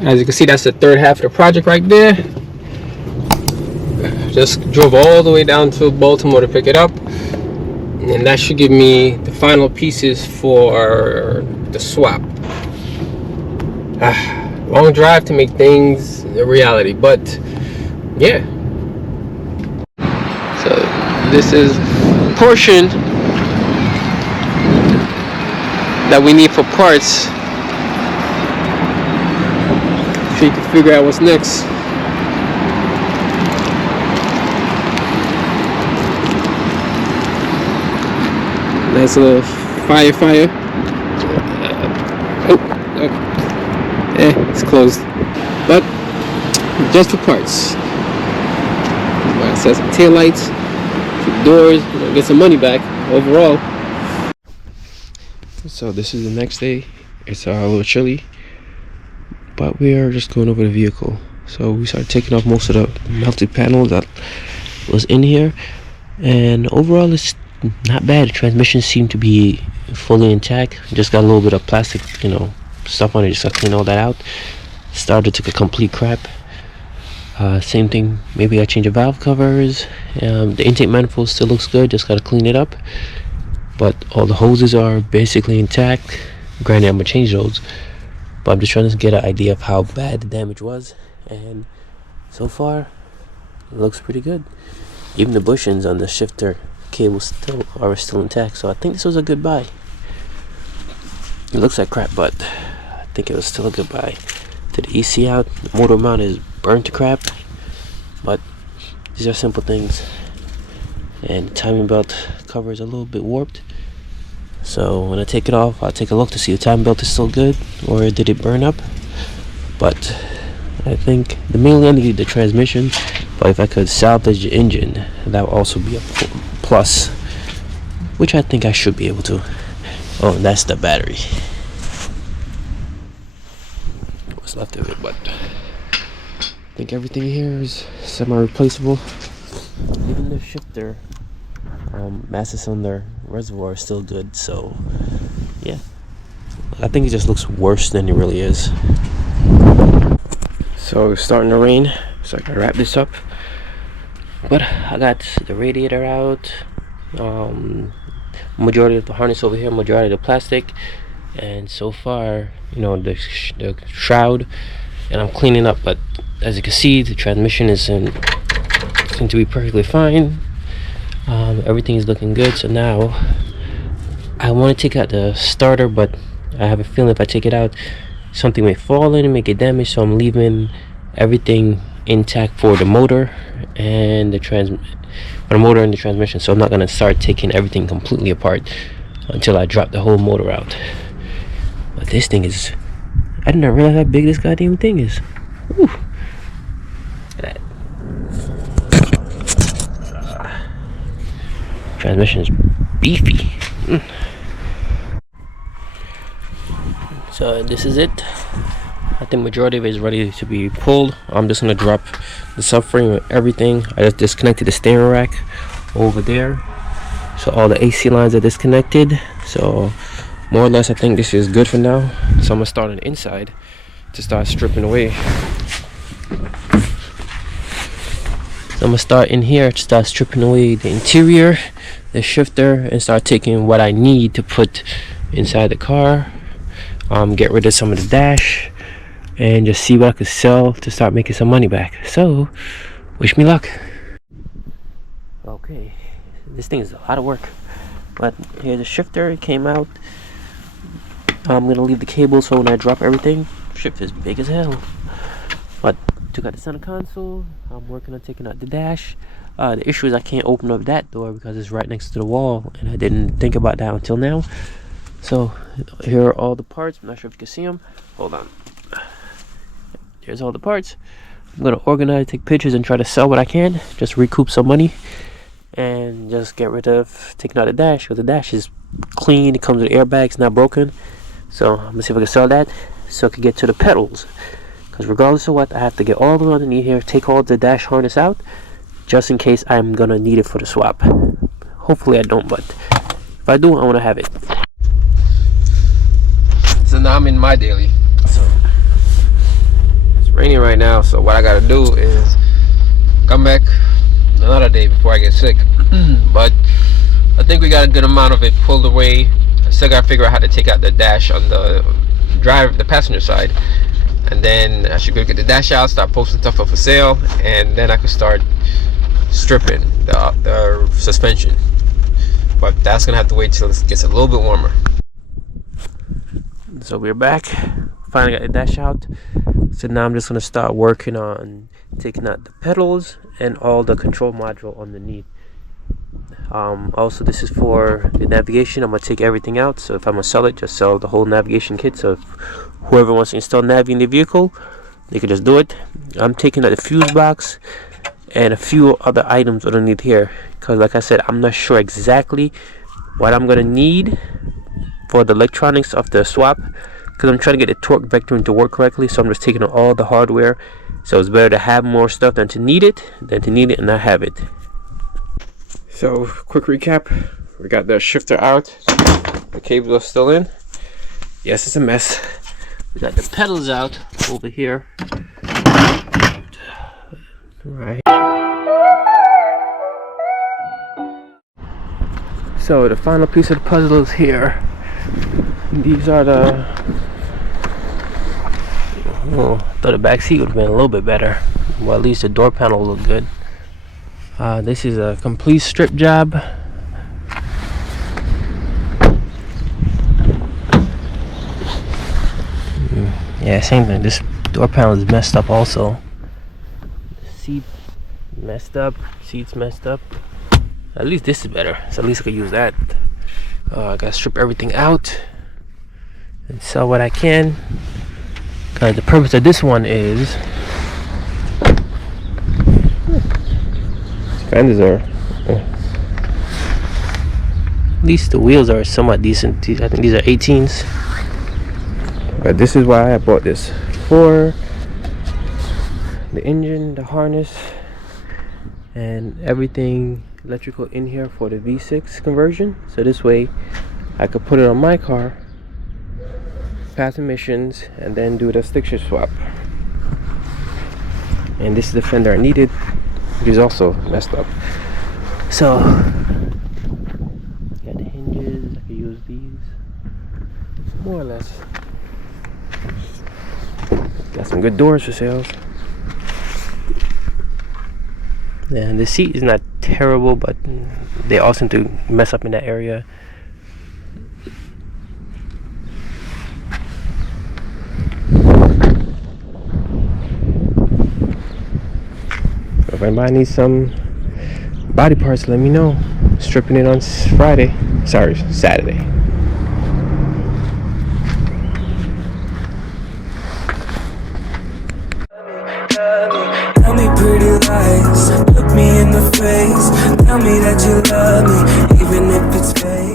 As you can see, that's the third half of the project right there. Just drove all the way down to Baltimore to pick it up, and that should give me the final pieces for the swap. Long drive to make things a reality, but yeah. So this is a portion that we need for parts, so you can figure out what's next. Nice little fire. It's closed, but just for parts. It says some tail lights, some doors, get some money back overall. So this is the next day. It's a little chilly, but we are just going over the vehicle. So we started taking off most of the melted panels that was in here, and overall it's not bad. The transmission seemed to be fully intact. Just got a little bit of plastic, stuff on it. Just got to clean all that out. Starter took a complete crap. Same thing, maybe I change the valve covers. The intake manifold still looks good, just got to clean it up. But all the hoses are basically intact. Granted, I'm gonna change those, but I'm just trying to get an idea of how bad the damage was, and so far it looks pretty good. Even the bushings on the shifter cables are still intact, so I think this was a good buy. It looks like crap, but I think it was still a good buy. To the EC out, the motor mount is burnt to crap, but these are simple things. And the timing belt cover is a little bit warped, so when I take it off, I'll take a look to see if the timing belt is still good or did it burn up. But I think the mainly I need the transmission, but if I could salvage the engine, that would also be a plus, which I think I should be able to. Oh, and that's the battery, what's left of it, but I think everything here is semi-replaceable. Even the shifter master cylinder reservoir is still good, so yeah, I think it just looks worse than it really is. So it's starting to rain, so I can wrap this up, but I got the radiator out, majority of the harness over here, majority of the plastic, and so far, the shroud, and I'm cleaning up. But as you can see, the transmission seems to be perfectly fine. Everything is looking good. So now I want to take out the starter, but I have a feeling if I take it out, something may fall in and make it damage. So I'm leaving everything intact for the motor and the transmission. So I'm not gonna start taking everything completely apart until I drop the whole motor out. But this thing is, I did not realize how big this goddamn thing is. Whew. Look at that. Transmission is beefy. So this is it. I think majority of it is ready to be pulled. I'm just gonna drop the subframe and everything. I just disconnected the steering rack over there, so all the AC lines are disconnected. So more or less, I think this is good for now. So I'm gonna start on the inside to start stripping away. So I'm gonna start in here to start stripping away the interior, the shifter, and start taking what I need to put inside the car. Get rid of some of the dash, and just see what I could sell to start making some money back. So wish me luck. Okay, this thing is a lot of work, but here's the shifter. It came out. I'm gonna leave the cable so when I drop everything, shift is big as hell. But took out the center console. I'm working on taking out the dash. The issue is I can't open up that door because it's right next to the wall, and I didn't think about that until now. So here are all the parts. I'm not sure if you can see them. Hold on. Here's all the parts. I'm gonna organize, take pictures, and try to sell what I can, just recoup some money, and just get rid of taking out the dash, because the dash is clean. It comes with airbags, not broken. So I'm gonna see if I can sell that so I can get to the pedals, because regardless of what, I have to get all the way underneath here, take all the dash harness out, just in case I'm gonna need it for the swap. Hopefully I don't, but if I do, I want to have it. So now I'm in my daily. So raining right now, so what I gotta do is come back another day before I get sick. But I think we got a good amount of it pulled away. I still gotta figure out how to take out the dash on the passenger side, and then I should go get the dash out, start posting stuff up for sale, and then I can start stripping the suspension. But that's gonna have to wait till it gets a little bit warmer. So we're back. Finally got the dash out. So now I'm just gonna start working on taking out the pedals and all the control module underneath. Also, this is for the navigation. I'm gonna take everything out. So if I'm gonna sell it, just sell the whole navigation kit. So if whoever wants to install Navi in the vehicle, they can just do it. I'm taking out the fuse box and a few other items underneath here, because like I said, I'm not sure exactly what I'm gonna need for the electronics of the swap, because I'm trying to get the torque vectoring to work correctly. So I'm just taking out all the hardware. So it's better to have more stuff than to need it and not have it. So quick recap, we got the shifter out, the cables are still in. Yes, it's a mess. We got the pedals out over here. Right. So the final piece of the puzzle is here. These are the... Oh, I thought the back seat would have been a little bit better. Well, at least the door panel looked good. This is a complete strip job. Yeah, same thing. This door panel is messed up also. The seat messed up. Seats messed up. At least this is better. So at least I could use that. I gotta strip everything out and sell what I can. Cause the purpose of this one is fenders are at least the wheels are somewhat decent. I think these are 18s. But this is why I bought this, for the engine, the harness, and everything electrical in here for the V6 conversion. So this way I could put it on my car, pass emissions, and then do the stick shift swap. And this is the fender I needed, which is also messed up. So got the hinges, I could use these more or less. Got some good doors for sales. And the seat is not terrible, but they all seem to mess up in that area. If anybody needs some body parts, let me know. Stripping it on Saturday. Tell me pretty lies, look me in the face. Tell me that you love me, even if it's fake.